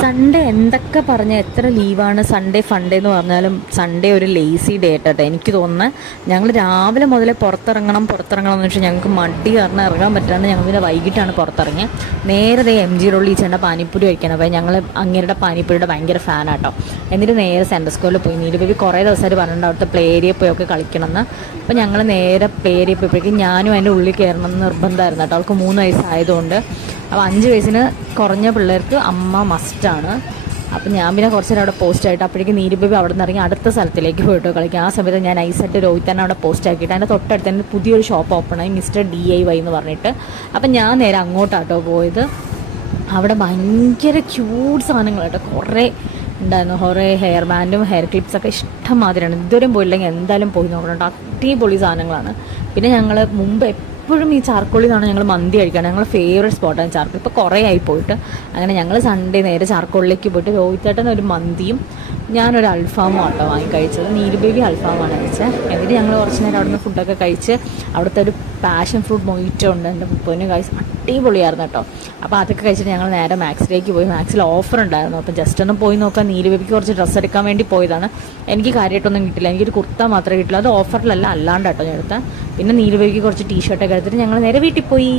Sunday എന്തൊക്കെ പറഞ്ഞാൽ എത്ര ലീവാണ് സൺഡേ ഫണ്ടേ എന്ന് പറഞ്ഞാലും സൺഡേ ഒരു ലേസി ഡേ ആയിട്ടെ എനിക്ക് തോന്നുന്നത്. ഞങ്ങൾ രാവിലെ മുതലേ പുറത്തിറങ്ങണം എന്ന് വെച്ചാൽ ഞങ്ങൾക്ക് മടി കാരണം ഇറങ്ങാൻ പറ്റാണ്ട് ഞങ്ങൾ പിന്നെ വൈകിട്ടാണ് പുറത്തിറങ്ങിയത്. നേരെ MG റോഡിൽ ഈ ചേട്ടൻ പാനിപ്പൂരി കഴിക്കണം. അപ്പോൾ ഞങ്ങൾ അങ്ങേരുടെ പാനിപ്പൂരിയുടെ ഭയങ്കര ഫാനാട്ടോ. എന്നിട്ട് നേരെ സെൻട്രൽ സ്കൂളിൽ പോയി. നീലു ബേബി കുറേ ദിവസമായിട്ട് പറഞ്ഞിട്ടുണ്ട് അവിടുത്തെ പ്ലേ ഏരിയയിൽ പോയൊക്കെ കളിക്കണമെന്ന്. അപ്പോൾ ഞങ്ങൾ നേരെ പ്ലേ ഏരിയയിൽ പോയപ്പോഴേക്കും ഞാനും അതിൻ്റെ ഉള്ളിൽ കയറണം എന്ന് നിർബന്ധമായിരുന്നു കേട്ടോ. അവൾക്ക് 3 വയസ്സായതുകൊണ്ട്. അപ്പോൾ 5 വയസ്സിന് കുറഞ്ഞ പിള്ളേർക്ക് അമ്മ മസ്റ്റാണ്. അപ്പം ഞാൻ പിന്നെ കുറച്ച് നേരം അവിടെ പോസ്റ്റ് ആയിട്ട് അപ്പോഴേക്കും നീലു ബേബി അവിടെ നിന്ന് ഇറങ്ങി അടുത്ത സ്ഥലത്തിലേക്ക് പോയിട്ട് കളിക്കാം. ആ സമയത്ത് ഞാൻ ഐസായിട്ട് രോഹിത്തന്നെ അവിടെ പോസ്റ്റ് ആക്കിയിട്ട് അതിൻ്റെ തൊട്ടടുത്ത് തന്നെ പുതിയൊരു ഷോപ്പ് ഓപ്പണായി, മിസ്റ്റർ DIY എന്ന് പറഞ്ഞിട്ട്. അപ്പം ഞാൻ നേരെ അങ്ങോട്ടാട്ടോ പോയത്. അവിടെ ഭയങ്കര ക്യൂട്ട് സാധനങ്ങളാട്ടോ കുറേ ഉണ്ടായിരുന്നു. കുറേ ഹെയർ ബാൻഡും ഹെയർ ക്ലിപ്സൊക്കെ ഇഷ്ടം മാതിരിയാണ്. ഇതുവരെ പോയില്ലെങ്കിൽ എന്തായാലും പോയി നോക്കണം. അടിപൊളി സാധനങ്ങളാണ്. പിന്നെ ഞങ്ങൾ മുമ്പ് എപ്പോഴും ഈ ചാർക്കോളിൽ നിന്നാണ് ഞങ്ങൾ മന്തി കഴിക്കുകയാണ്. ഞങ്ങളുടെ ഫേവറേറ്റ് സ്പോട്ടാണ് ചാർക്കോൾ. ഇപ്പോൾ കുറേ ആയി പോയിട്ട്. അങ്ങനെ ഞങ്ങൾ സൺഡേ നേരെ ചാർക്കോളിലേക്ക് പോയിട്ട് രോഹിത്തേട്ടൻ ഒരു മന്തിയും ഞാനൊരു അൽഫാമും ആട്ടോ വാങ്ങി കഴിച്ചത്. നീലു ബേബി അൽഫാമാണ് കഴിച്ചത്. എന്നിട്ട് ഞങ്ങൾ കുറച്ച് നേരം അവിടെ നിന്ന് ഫുഡൊക്കെ കഴിച്ച് അവിടുത്തെ ഒരു പാഷൻ ഫ്രൂട്ട് മൊയ്റ്റോ ഉണ്ട് എൻ്റെ 30 കഴിച്ച് അടിപൊളിയായിരുന്നു കേട്ടോ. അപ്പോൾ അതൊക്കെ കഴിച്ചിട്ട് ഞങ്ങൾ നേരെ മാക്സിലേക്ക് പോയി. മാക്സിൽ ഓഫർ ഉണ്ടായിരുന്നു. അപ്പോൾ ജസ്റ്റ് ഒന്ന് പോയി നോക്കാം. നീലു ബേബിക്ക് കുറച്ച് ഡ്രസ്സ് എടുക്കാൻ വേണ്ടി പോയതാണ്. എനിക്ക് കാര്യമായിട്ടൊന്നും കിട്ടില്ല. എനിക്കൊരു കുർത്ത മാത്രമേ കിട്ടില്ല. അത് ഓഫറിലല്ല, അല്ലാണ്ട് കേട്ടോ ഞാൻ എടുത്താൽ. പിന്നെ നീലു ബേബിക്ക് കുറച്ച് ടീഷർട്ടൊക്കെ എടുത്തിട്ട് ഞങ്ങൾ നേരെ വീട്ടിൽ പോയി.